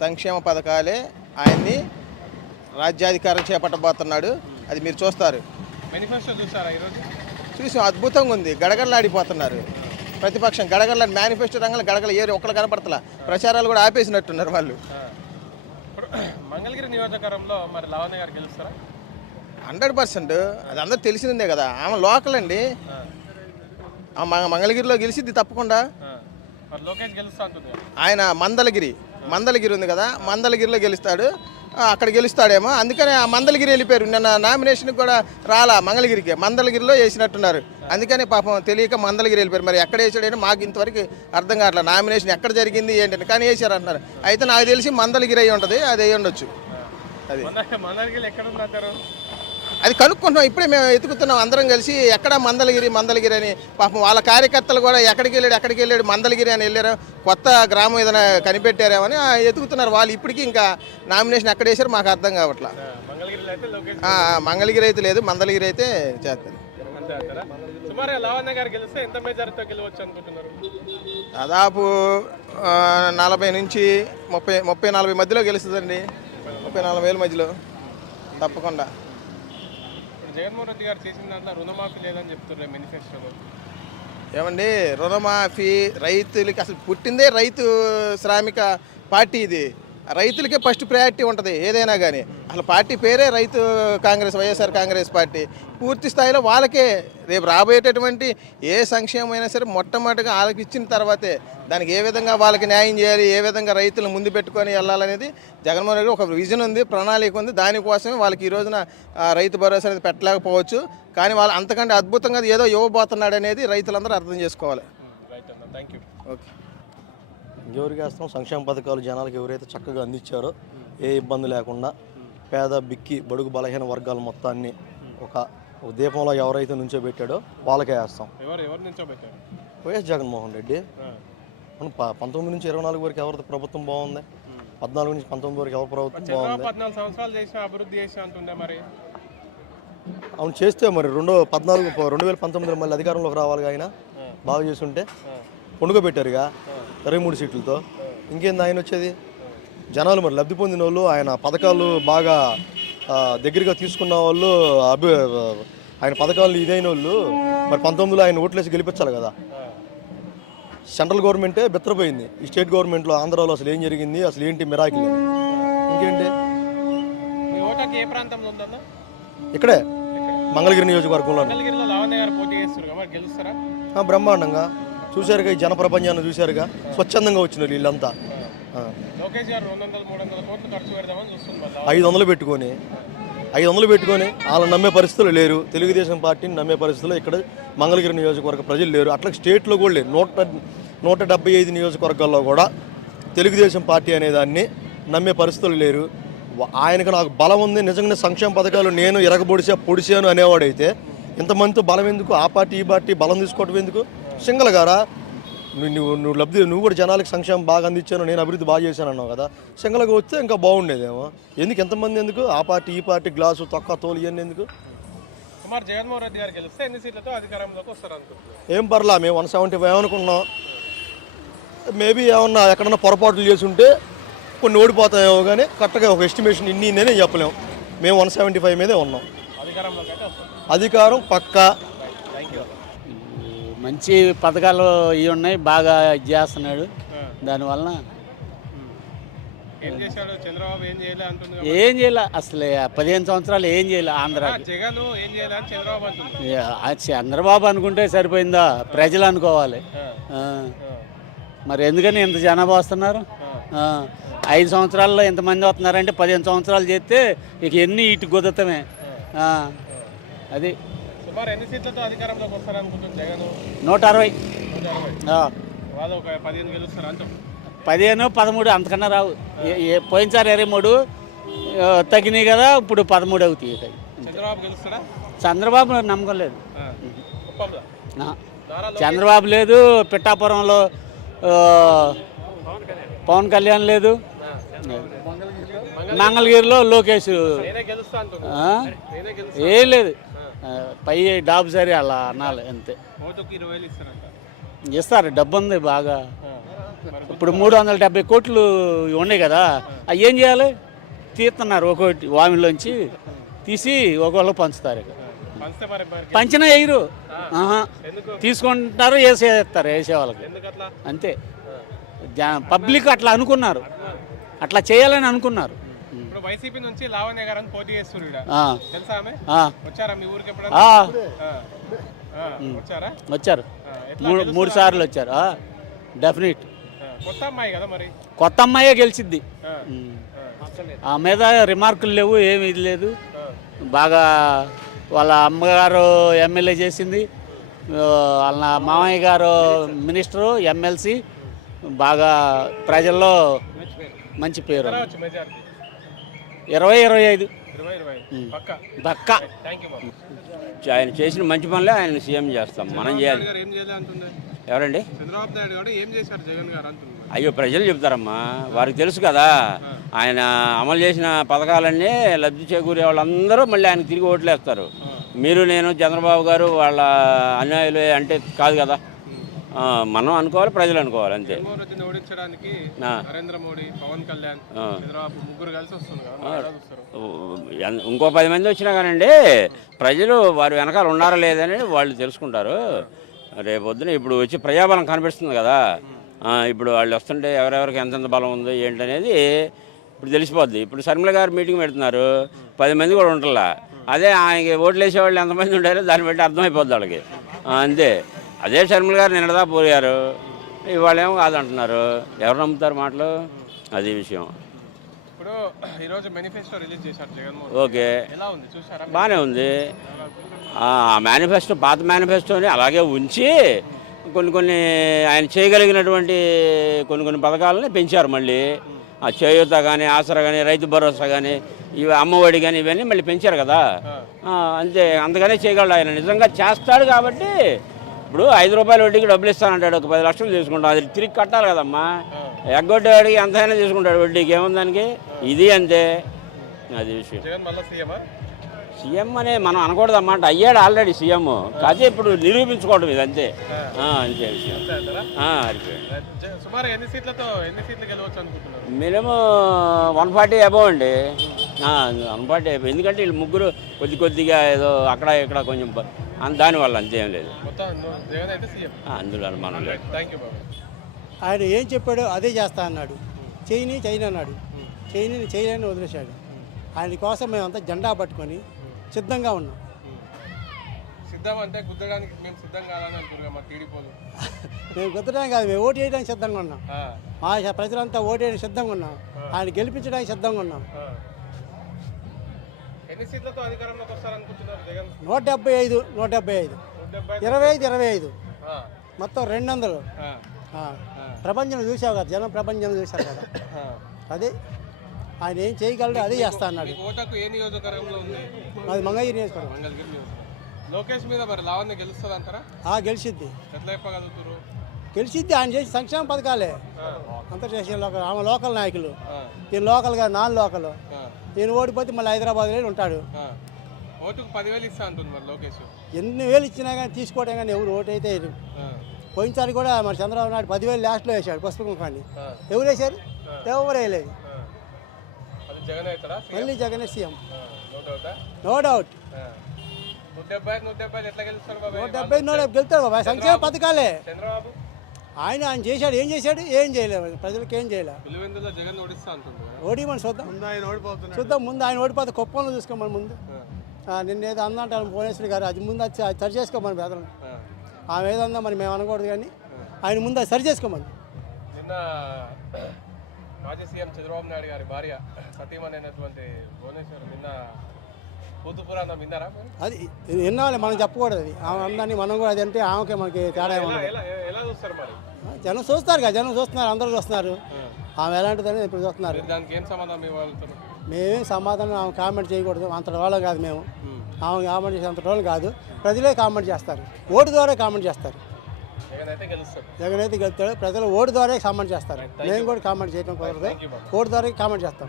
సంక్షేమ పథకాలే ఆయన్ని రాజ్యాధికారం చేపట్టబోతున్నాడు. అది మీరు చూస్తారు. మేనిఫెస్టో చూసారా ఈరోజు? చూసి అద్భుతంగా ఉంది. గడగడలాడిపోతున్నారు ప్రతిపక్షం. గడగడలాడి మేనిఫెస్టో రంగంలో గడగల ఏరి ఒక్కరు కనపడతలా. ప్రచారాలు కూడా ఆపేసినట్టున్నారు వాళ్ళు. ఇప్పుడు మంగళగిరి నియోజకవర్గంలో మరి లావణ్య గారు గెలుస్తారా? 100%. అది అందరూ తెలిసిందే కదా. ఆమె లోకల్ అండి. మంగళగిరిలో గెలిచిద్ది తప్పకుండా. మరి లోకేష్ గెలుస్తా అంటుంది. ఆయన మందలగిరి ఉంది కదా, మందలగిరిలో గెలుస్తాడు. అక్కడ గెలుస్తాడేమో, అందుకని ఆ మందలగిరి వెళ్ళిపోయారు. నిన్న నామినేషన్ కూడా రాలా మంగళగిరికి, మందలగిరిలో వేసినట్టున్నారు. అందుకని పాపం తెలియక మందలగిరి వెళ్ళిపోయారు. మరి ఎక్కడ వేసాడని మాకు ఇంతవరకు అర్థం కావట్లేదు. నామినేషన్ ఎక్కడ జరిగింది ఏంటని, కానీ వేసారు అంటున్నారు. అయితే నాకు తెలిసి మందలగిరి అయి ఉంటుంది, అది అయ్యి ఉండొచ్చు. అది మంగళగిరి ఎక్కడ ఉందంటారు? అది కనుక్కుంటున్నాం. ఇప్పుడే మేము ఎతుకుతున్నాం అందరం కలిసి, ఎక్కడ మందలగిరి అని. పాపం వాళ్ళ కార్యకర్తలు కూడా ఎక్కడికి వెళ్ళాడు మందలగిరి అని వెళ్ళారు. కొత్త గ్రామం ఏదైనా కనిపెట్టారేమని ఎతుకుతున్నారు వాళ్ళు. ఇప్పటికీ ఇంకా నామినేషన్ ఎక్కడ వేసారు మాకు అర్థం కావట్లా. మంగళగిరి అయితే లేదు, మందలగిరి అయితే చేస్తారు. దాదాపు 40 నుంచి 30-40 మధ్యలో గెలుస్తుందండి. 30-40 మధ్యలో తప్పకుండా. జగన్మోహన్ రెడ్డి గారు చేసిన దాంట్లో రుణమాఫీ లేదని చెప్తున్నారు మేనిఫెస్టోలో. ఏమండి, రుణమాఫీ రైతులకి అసలు పుట్టిందే రైతు శ్రామిక పార్టీ. ఇది రైతులకే ఫస్ట్ ప్రయారిటీ ఉంటుంది ఏదైనా కానీ. అసలు పార్టీ పేరే రైతు కాంగ్రెస్, వైఎస్ఆర్ కాంగ్రెస్ పార్టీ. పూర్తి స్థాయిలో వాళ్ళకే రేపు రాబోయేటటువంటి ఏ సంక్షేమం అయినా సరే మొట్టమొదటిగా వాళ్ళకి ఇచ్చిన తర్వాతే దానికి ఏ విధంగా వాళ్ళకి న్యాయం చేయాలి, ఏ విధంగా రైతులను ముందు పెట్టుకొని వెళ్ళాలనేది జగన్మోహన్ రెడ్డి ఒక విజన్ ఉంది, ప్రణాళిక ఉంది. దానికోసమే వాళ్ళకి ఈ రోజున రైతు భరోసా అనేది పెట్టలేకపోవచ్చు, కానీ వాళ్ళు అంతకంటే అద్భుతంగా ఏదో ఇవ్వబోతున్నాడు అనేది రైతులందరూ అర్థం చేసుకోవాలి. ఓకే. ఎవరికి వేస్తాం? సంక్షేమ పథకాలు జనాలకు ఎవరైతే చక్కగా అందించారో, ఏ ఇబ్బంది లేకుండా పేద బిక్కి బడుగు బలహీన వర్గాల మొత్తాన్ని ఒక దీపంలో ఎవరైతే నుంచోబెట్టాడో వాళ్ళకే వేస్తాం. వైఎస్ జగన్మోహన్ రెడ్డి. 19 నుంచి 24 వరకు ఎవరి ప్రభుత్వం బాగుంది? 14 నుంచి 19 వరకు ఎవరి ప్రభుత్వం బాగుంది? అవును, చేస్తే మరి 2019 మళ్ళీ అధికారంలోకి రావాలి. ఆయన బాగా చేస్తుంటే పొండుకోబెట్టారుగా 23 సీట్లతో. ఇంకేంది ఆయన వచ్చేది? జనాలు మరి లబ్ధి పొందిన వాళ్ళు, ఆయన పథకాలు బాగా దగ్గరగా తీసుకున్న వాళ్ళు, ఆయన పథకాలు ఇదైన వాళ్ళు మరి 19లో ఆయన ఓట్లేసి గెలిపించాలి కదా. సెంట్రల్ గవర్నమెంటే బెత్తరపోయింది. ఈ స్టేట్ గవర్నమెంట్లో ఆంధ్రాలో అసలు ఏం జరిగింది, అసలు ఏంటి మిరాకిల్? ఇంకేంటి? ఇక్కడే మంగళగిరి నియోజకవర్గంలో బ్రహ్మాండంగా చూశారుగా, ఈ జనప్రపంచాన్ని చూశారుగా, స్వచ్ఛందంగా వచ్చిన వీళ్ళంతా. 500 పెట్టుకొని వాళ్ళని నమ్మే పరిస్థితులు లేరు. తెలుగుదేశం పార్టీని నమ్మే పరిస్థితులు ఇక్కడ మంగళగిరి నియోజకవర్గ ప్రజలు లేరు. అట్లా స్టేట్లో కూడా లేరు. 175 నియోజకవర్గాల్లో కూడా తెలుగుదేశం పార్టీ అనేదాన్ని నమ్మే పరిస్థితులు లేరు. ఆయనకు నాకు బలం ఉంది, నిజంగానే సంక్షేమ పథకాలు నేను పొడిచాను అనేవాడైతే ఇంతమందితో బలం ఎందుకు? ఆ పార్టీ ఈ పార్టీ బలం తీసుకోవటం ఎందుకు? సింగల్ గారా నువ్వు కూడా జనాలకు సంక్షేమం బాగా అందించాను, నేను అభివృద్ధి బాగా చేశాను అన్నావు కదా. సింగల్గా వస్తే ఇంకా బాగుండేదేమో. ఎందుకు ఎంతమంది ఎందుకు? ఆ పార్టీ ఈ పార్టీ గ్లాసు తొక్క తోలు ఇవన్నీ ఎందుకు? జగన్మోహన్ రెడ్డి గారు గెలిస్తే ఎన్ని సీట్లతో అధికారంలోకి వస్తారు అనుకుంటున్నారు? ఏం పర్లా, మేము 175 అనుకున్నాం. మేబీ ఏమన్నా ఎక్కడన్నా పొరపాట్లు చేసి ఉంటే కొన్ని ఓడిపోతాయేమో, కానీ కరెక్ట్గా ఒక ఎస్టిమేషన్ ఇన్నే చెప్పలేము. మేము 175 మీదే ఉన్నాం. అధికారం పక్కా. మంచి పథకాలు ఇవి ఉన్నాయి, బాగా ఇది చేస్తున్నాడు. దానివల్ల ఏం చేయాలి అసలు 15 సంవత్సరాలు ఏం చేయాలి ఆంధ్ర. చంద్రబాబు అనుకుంటే సరిపోయిందా? ప్రజలు అనుకోవాలి. మరి ఎందుకని ఇంత జనాభా వస్తున్నారు? 5 సంవత్సరాల్లో ఎంతమంది వస్తున్నారంటే 15 సంవత్సరాలు చేస్తే ఇక ఎన్ని ఇటు కుదరతమే. అది 160. 15, 13 అంతకన్నా రావు. పోయినసారి 23 తగ్గినాయి కదా, ఇప్పుడు 13 అవుతాయి. చంద్రబాబు నమ్మకం లేదు. చంద్రబాబు లేదు, పిఠాపురంలో పవన్ కళ్యాణ్ లేదు, మంగళగిరిలో లోకేష్ ఏం లేదు. పై డాబు సరే అలా అనాలి అంతే. ఇస్తారు, డబ్బు ఉంది బాగా. ఇప్పుడు 370 కోట్లు ఉన్నాయి కదా అవి ఏం చేయాలి? తీస్తున్నారు ఒక్కొక్కటి వామిలోంచి తీసి ఒక్కొక్కరు పంచుతారు. పంచితే మరి పంచినా వేయరు, తీసుకుంటారు వేసేస్తారు, వేసే వాళ్ళకి ఎందుకట్లా? అంతే. పబ్లిక్ అట్లా అనుకున్నారు, అట్లా చేయాలని అనుకున్నారు. ఇప్పుడు వైసీపీ నుంచి లావణ్య గారు అని పోటీ చేస్తారు ఈడ. తెలుసా ఆమె? వచ్చారా మీ ఊరికి ఎప్పుడైనా? వచ్చారా? వచ్చారు, 3 సార్లు వచ్చారు. డెఫినెట్. కొత్త అమ్మాయి కదా మరి? కొత్త అమ్మాయే గెలిచిద్ది. ఆ మీద రిమార్కులు లేవు, ఏమి ఇది లేదు. బాగా వాళ్ళ అమ్మగారు ఎమ్మెల్యే చేసింది, వాళ్ళ మామయ్య గారు మినిస్టరు, ఎమ్మెల్సీ, బాగా ప్రజల్లో మంచి పేరు. 20-25 పక్క. ఆయన చేసిన మంచి పనులే ఆయన సీఎం చేస్తాం, మనం చేయాలి. ఎవరండి? చంద్రబాబు నాయుడు గారు ఏం చేశారు జగన్ గారు అంటున్నారు? అయ్యో ప్రజలు చెప్తారమ్మా, వారికి తెలుసు కదా. ఆయన అమలు చేసిన పథకాలన్నీ లబ్ధి చేకూరే వాళ్ళందరూ మళ్ళీ ఆయనకు తిరిగి ఓట్లేస్తారు. మీరు నేను చంద్రబాబు గారు వాళ్ళ అన్యాయులు అంటే కాదు కదా, మనం అనుకోవాలి, ప్రజలు అనుకోవాలి, అంతే. జగన్మోహన్ రెడ్డిని ఓడించడానికి నరేంద్ర మోడీ, పవన్ కళ్యాణ్, చంద్రబాబు ముగ్గురు కలిసి వస్తున్నారు కదా. ఇంకో 10 మంది వచ్చినా కానండి ప్రజలు వారి వెనకాల ఉన్నారా లేదని వాళ్ళు తెలుసుకుంటారు. రేపొద్దున ఇప్పుడు వచ్చి ప్రజాబలం కనిపిస్తుంది కదా, ఇప్పుడు వాళ్ళు వస్తుంటే ఎవరెవరికి ఎంతెంత బలం ఉంది ఏంటనేది ఇప్పుడు తెలిసిపోద్ది. ఇప్పుడు శర్మిల గారు మీటింగ్ పెడుతున్నారు, 10 మంది కూడా ఉంటుందా. అదే ఆయనకి ఓట్లు వేసేవాళ్ళు ఎంతమంది ఉండారో దాన్ని బట్టి అర్థమైపోద్ది వాళ్ళకి, అంతే. అదే శర్మిల గారు నిన్నదా పోయారు, ఇవాళ ఏమో కాదంటున్నారు. ఎవరు నమ్ముతారు మాటలు? అది విషయం. ఇప్పుడు ఈరోజు మేనిఫెస్టో రిలీజ్ చేశారు జగన్మోహన్. ఓకే, ఎలా ఉంది చూసారా? బాగానే ఉంది. ఆ మేనిఫెస్టో, పాత మేనిఫెస్టోని అలాగే ఉంచి కొన్ని ఆయన చేయగలిగినటువంటి కొన్ని పథకాలని పెంచారు. మళ్ళీ ఆ చేయూత కానీ, ఆసరా కానీ, రైతు భరోసా కానీ, ఇవి అమ్మఒడి కానీ, ఇవన్నీ మళ్ళీ పెంచారు కదా, అంతే. అంతగానే చేయగలడు ఆయన, నిజంగా చేస్తాడు కాబట్టి. ఇప్పుడు 5 రూపాయల వడ్డీకి డబ్బులు ఇస్తానంటాడు, ఒక 10 లక్షలు తీసుకుంటాం, అది తిరిగి కట్టాలి కదమ్మా. ఎగ్గొట్టేవాడికి ఎంతైనా తీసుకుంటాడు వడ్డీకి, ఏముందానికి, ఇది అంతే. అది విషయం. జగన్ మళ్ళీ సీఎమా? సీఎం అనే మనం అనకూడదన్నమాట, అయ్యాడు ఆల్రెడీ సీఎం, కాదే ఇప్పుడు నిరూపించుకోవడం ఇది, అంతే. అంతే విషయం. సుమారు ఎన్ని సీట్లు గెలవచ్చు అనుకుంటున్నారు? మినిమం 140 అబౌవ్ అండి. 140 అబౌవ్, ఎందుకంటే వీళ్ళు ముగ్గురు కొద్దిగా ఏదో అక్కడ ఇక్కడ కొంచెం దానివల్ల, అంతేం లేదు. అందులో అనుమానం లేదు. ఆయన ఏం చెప్పాడో అదే చేస్తా అన్నాడు. చేయని అన్నాడు, చేయలేని వదిలేశాడు. ఆయన కోసం మేమంతా జెండా పట్టుకొని సిద్ధంగా ఉన్నాం. సిద్ధం అంటే గుద్దడానికి మేము సిద్ధం కాదని అంటున్నాం మా టీడీపోలు. మేము గుద్దడానికి కాదు, మేము ఓటు వేయడానికి సిద్ధంగా ఉన్నాం. మా ప్రజలంతా ఓటు వేయడానికి సిద్ధంగా ఉన్నాం, ఆయన గెలిపించడానికి సిద్ధంగా ఉన్నాం. ఎన్ని సీట్లతో అధికారంలోకి వస్తారనుకుంటున్నారు జగన్? 175 25 మొత్తం 200. ప్రపంచం చూసావు కదా, జనం ప్రపంచం చూశారు కదా, అదే ఆయన ఏం చేయగలడు అదే చేస్తా అన్నాడు. ఓటకు ఏ నియోజకవర్గంలో ఉంది? అది మంగళగిరి నియోజకవర్గం. మంగళగిరి నియోజకవర్గం. లోకేష్ మీద మరి లావణ్య గెలుస్తుంది అంటారా? గెలిచిద్ది. ఎట్లా చెప్పగలుగుతారు? గెలిచిద్ది. ఆయన చేసి సంక్షేమ పథకాలే అంతర్దేశీయ లోకల్, ఆమె లోకల్ నాయకులు. ఈయన లోకల్గా, నాన్ లోకల్. ఈయన ఓడిపోతే మళ్ళీ హైదరాబాద్లో ఉంటాడు. ఓటుకు 10,000 ఇస్తా అంటుంది మరి లోకేష్. ఎన్ని వేలు ఇచ్చినా కానీ తీసుకోవడం కానీ ఎవరు ఓటు అయితే పోయినసారి కూడా మరి చంద్రబాబు నాయుడు 10,000 లాస్ట్లో వేశాడు పసుపు కానీ. ఎవరు వేశారు? ఎవరు వేయలేదు. మళ్ళీ జగన్ సీఎం, నో డౌట్. 170 గెలుతాడు బాబాయ్. సంక్షేమ పథకాలే ఆయన చేశాడు. ఏం చేశాడు? ఏం చేయలేదు, ప్రజలకు ఏం చేయలేదు. ఓడిమని చూద్దాం. ముందు ఆయన ఓడిపోతే కుప్పంలో చూసుకోమని ముందు. నిన్నేదో అందంటాను భువనేశ్వరి గారు, అది ముందు అది సరి చేసుకోమని బెదరం. ఆమె ఏదన్నా మరి మేము అనకూడదు, కానీ ఆయన ముందు అది సరి చేసుకోమని. నిన్న మాజీ సీఎం చంద్రబాబు నాయుడు గారి భార్య సతీమణి అయినటువంటి భువనేశ్వరి నిన్న పూతు పురాణం విన్నారా? అది విన్నాలి, మనం చెప్పకూడదు. అది ఆమె అందాన్ని మనం కూడా అది అంటే ఆమెకే మనకి తేడా ఎలా చూస్తారు మరి? జనం చూస్తారు కదా, జనం చూస్తున్నారు, అందరూ చూస్తున్నారు. ఆమె ఎలాంటిదని ఇప్పుడు చూస్తున్నారు. దానికి ఏం సమాధానం ఇవ్వాలి? మేమేం సమాధానం ఆమె కామెంట్ చేయకూడదు, అంతటి వాళ్ళం కాదు మేము. ఆమె కామెంట్ చేసే అంతటి వాళ్ళు కాదు, ప్రజలే కామెంట్ చేస్తారు, ఓటు ద్వారా కామెంట్ చేస్తారు. జగన్ అయితే గెలుస్తాడు, ప్రజలు ఓటు ద్వారా కామెంట్ చేస్తారు. మేము కూడా కామెంట్ చేయడం కుదరదు, ఓటు ద్వారా కామెంట్ చేస్తాం.